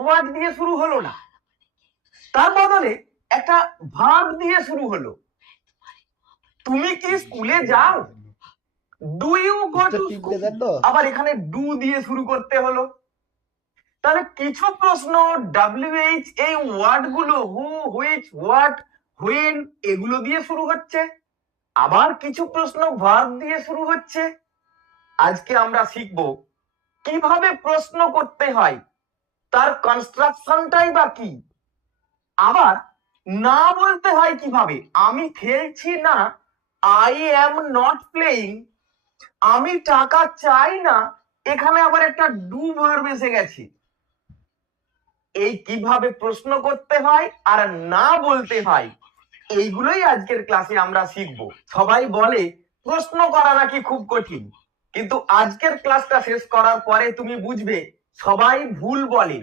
Word দিয়ে শুরু হলো না, তার বদলে একটা ভার্ব দিয়ে শুরু হলো। তুমি কি স্কুলে যাও? Do you go to school? আবার এখানে ডু দিয়ে শুরু করতে হলো। তাহলে কিছু প্রশ্ন WH এই ওয়ার্ড গুলো হু, হুইচ, হোয়াট, হোয়েন এগুলো দিয়ে শুরু হচ্ছে, আবার কিছু প্রশ্ন ভার্ব দিয়ে শুরু হচ্ছে। আজকে আমরা শিখব কিভাবে প্রশ্ন করতে হয়, তার কনস্ট্রাকশনটাই বা কি, আবার না বলতে হয় কিভাবে। আমি খেলছি না, আই অ্যাম নট প্লেইং, আমি টাকা চাই না, এখানে আবার একটা ডু ভার্ব এসে গেছে। এই কিভাবে প্রশ্ন করতে হয় আর না বলতে হয়, এইগুলোই আজকের ক্লাসে আমরা শিখব। সবাই বলে প্রশ্ন করা নাকি খুব কঠিন, কিন্তু আজকের ক্লাসটা শেষ করার পরে তুমি বুঝবে সবাই ভুল বলে।